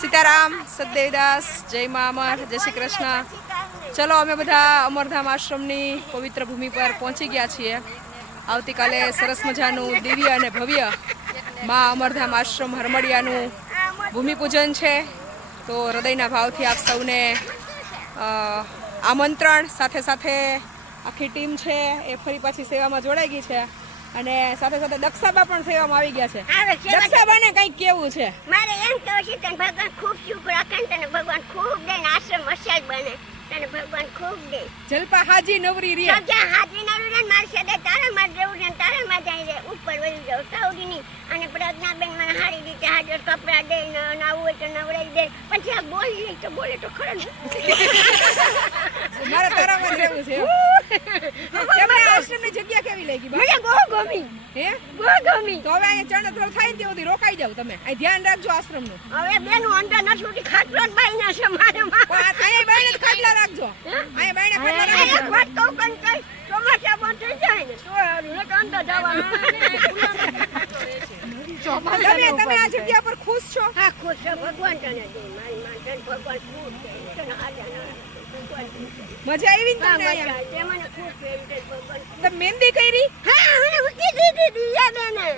સીતારામ, સદેવદાસ, જય મા અમર, જય શ્રી કૃષ્ણ. ચલો, અમે બધા અમરધામ આશ્રમની પવિત્ર ભૂમિ પર પહોંચી ગયા છીએ. આવતીકાલે સરસ મજાનું દિવ્ય અને ભવ્ય મા અમરધામ આશ્રમ હરમડિયાનું ભૂમિપૂજન છે. તો હૃદયના ભાવથી આપ સૌને આમંત્રણ સાથે સાથે આખી ટીમ છે, એ ફરી પાછી સેવામાં જોડાઈ ગઈ છે. અને સાથે સાથે દક્ષાબા પણ સેવામાં આવી ગયા છે. દક્ષાબાને કંઈક કેવું છે? મારે એમ કહું છે તને ભગવાન ખૂબ સુખ રાખે ને તને ભગવાન ખૂબ દે ને આશ્રમ મસાજ બને. તને ભગવાન ખૂબ દે. જલપા હાજી નવરી રે. સજા હાજી નવરી રે ને મારી સાથે તારા માં રહેવું ને તારા માં જાય. રે ઉપર વળી જાવ સાવડીની અને પ્રજ્ઞાબેન મને સારી રીતે હાજર કપડા દે ને અને હોય તો નવડાઈ દે. પછી આ બોલી તો બોલે તો ખરો મારે તારા માં રહેવું છે એમ. તમને આશ્રમની જગ્યા કેવી લાગી બા? મને બહુ ગમી હે? બહુ ગમી તો હવે અહીંયા ચણતર થાય ને ત્યાં રોકાઈ જાવ તમે. અહીં ધ્યાન રાખજો આશ્રમનું. હવે બેનું અંદર ન છૂટી ખાટલો જ બાઈ છે મારે આ- અહીંયા બાયણે જ ખાટલા રાખજો. અહીંયા બાયણે ખાટલા એક વાત કહું કઈ કઈ ચોમાસા બંધ થઈ જાય ને તો હારું, નકર અંદર જવાનું. તમે તમે આ જગ્યા પર ખુશ છો? હા ખુશ છે. ભગવાન તને દે મારી માં ભગવાન ખૂબ છે. તને હાજર ના રાખે. ભગવાન ખૂબ છે. મજા આવી ને તમને મજા અહીંયા મને ખૂબ છે ભગવાન તમે મહેંદી કરી? હા મને દીધી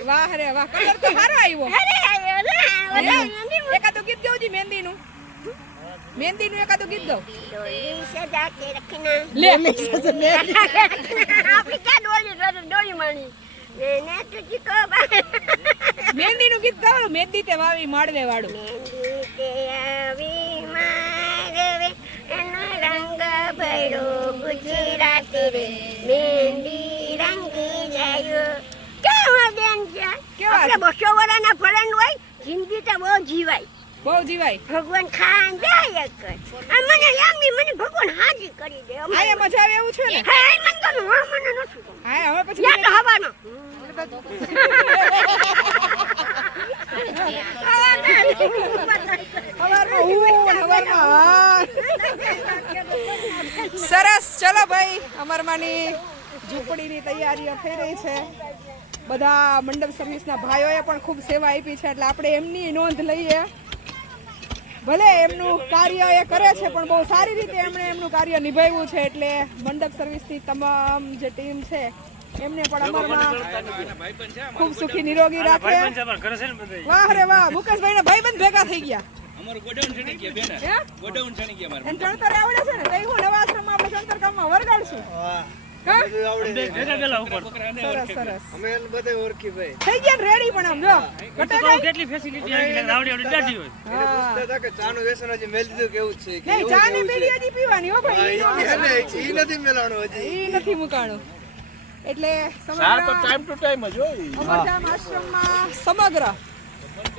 વાહ રે વાહ કલર તો સારો આવ્યો અરે અરે અરે અરે એની મૂકી. એકાદું ગીત ગાવજી મહેંદીનું મહેંદીનું એકાદું ગીત ગાવ ડોલી સજા કે રખના લે આપણી ક્યાં ડોલી? ડોલી મેને તુझको મહેંદીનું ગીત ગાવ મહેંદી તે વાવી માડવે વાળું મહેંદી રંગ ભર્યો ગુજરાતી રે આપણે બસો વર્ષના ફળન હોય જિંદગી તો બહુ જીવાય. બહુ જીવાય. ભગવાન ખાન જાય એક આ મને નહીં મને ભગવાન હાજી કરી દે. હા એ મજા આવે એવું છે ને? હા એ મને તો હા મને નથી હા હવે પછી યાદ હવાનો. સરસ ચલો ભાઈ અમરમાની ઝૂંપડીની તૈયારીઓ થઈ રહી છે. બધા મંડપ સર્વિસના ભાઈઓએ પણ ખૂબ સેવા આપી છે એટલે આપણે એમની નોંધ લઈએ. ભલે એમનું કાર્ય એ કરે છે પણ બહુ સારી રીતે એમણે એમનું કાર્ય નિભાવ્યું છે એટલે મંડપ સર્વિસની તમામ જે ટીમ છે એમને પણ અમરમાં ખૂબ સુખી નિરોગી રાખે. વાહ રે વાહ મુકેશભાઈ ના ભાઈબંધ ભેગા થઈ ગયા. અમારું ગોડાઉન ચણી ગયા બેન. ગોડાઉન ચણી ગયા અમારું એને ચણતર આવડે છે ને તઈ હું નવા આશ્રમમાં આપણે ચણતર કામમાં વરગાડશું હા? સમગ્ર ટુ ટાઈમ જ હોય. અમરધામ આશ્રમમાં સમગ્ર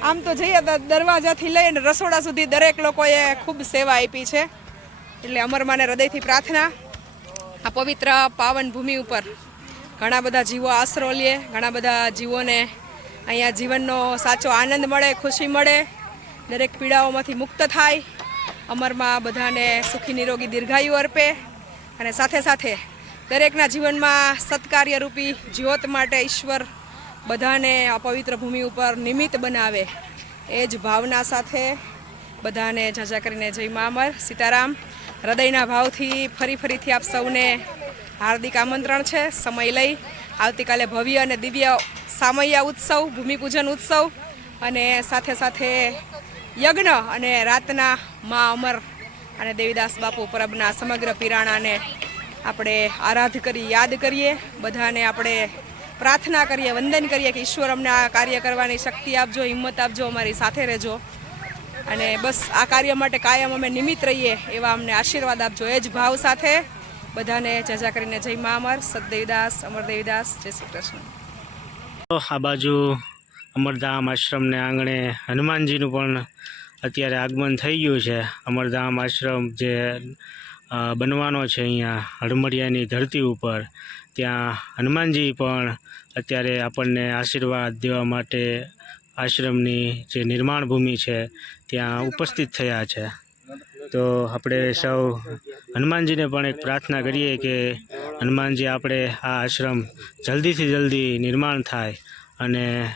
આમ તો જઈએ દરવાજાથી લઈને રસોડા સુધી દરેક લોકોએ ખૂબ સેવા આપી છે. એટલે અમરમાને હૃદયથી પ્રાર્થના. આ પવિત્ર પાવન ભૂમિ ઉપર ઘણા બધા જીવો આશરો લે, ઘણા બધા જીવોને અહીંયા જીવનનો સાચો આનંદ મળે, ખુશી મળે, દરેક પીડાઓમાંથી મુક્ત થાય. અમરમાં બધાને સુખી નિરોગી દીર્ઘાયુ અર્પે અને સાથે સાથે દરેકના જીવનમાં સત્કાર્યરૂપી જ્યોત માટે ઈશ્વર બધાને આ પવિત્ર ભૂમિ ઉપર નિમિત્ત બનાવે. એ જ ભાવના સાથે બધાને જાજા કરીને જય મામર સીતારામ. હૃદયના ભાવથી ફરી ફરીથી આપ સૌને હાર્દિક આમંત્રણ છે. સમય લઈ આવતીકાલે ભવ્ય અને દિવ્ય સામૈયા ઉત્સવ, ભૂમિપૂજન ઉત્સવ અને સાથે સાથે યજ્ઞ અને રાતના મા અમર અને દેવીદાસ બાપુ પરબના સમગ્ર પીરાણાને આપણે આરાધ કરી, યાદ કરીએ. બધાને આપણે પ્રાર્થના કરીએ, વંદન કરીએ કે ઈશ્વર અમને આ કાર્ય કરવાની શક્તિ આપજો, હિંમત આપજો, અમારી સાથે રહેજો. અને બસ આ કાર્ય માટે કાયમ અમે નિમિત્ત રહીએ એવા અમને આશીર્વાદ આપજો. એ જ ભાવ સાથે બધાને જજા કરીને જય મા અમર. સદદેવીદાસ અમરદેવીદાસ, જય શ્રી કૃષ્ણ. આ બાજુ અમરધામ આશ્રમને આંગણે હનુમાનજીનું પણ અત્યારે આગમન થઈ ગયું છે. અમરધામ આશ્રમ જે બનવાનો છે અહીંયા હડમડિયાની ધરતી ઉપર. ત્યાં હનુમાનજી પણ અત્યારે આપણને આશીર્વાદ દેવા માટે આશ્રમની જે નિર્માણ ભૂમિ છે, ત્યાં ઉપસ્થિત થયા છે. તો આપણે સૌ હનુમાનજીને પણ એક પ્રાર્થના કરીએ કે હનુમાનજી, આપણે આ આશ્રમ જલ્દીથી જલ્દી નિર્માણ થાય અને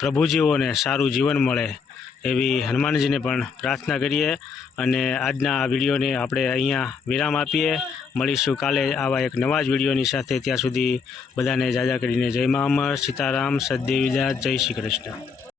પ્રભુજીઓને સારું જીવન મળે. એવી હનુમાનજીને પણ પ્રાર્થના કરીએ અને આજના આ વિડીયોને આપણે અહીંયા વિરામ આપીએ. મળીશું કાલે આવા એક નવા જ વિડીયોની સાથે. ત્યાં સુધી બધાને જાજા કરીને જય મા અમર. સીતારામ. સદદેવીદાસ જય શ્રી કૃષ્ણ.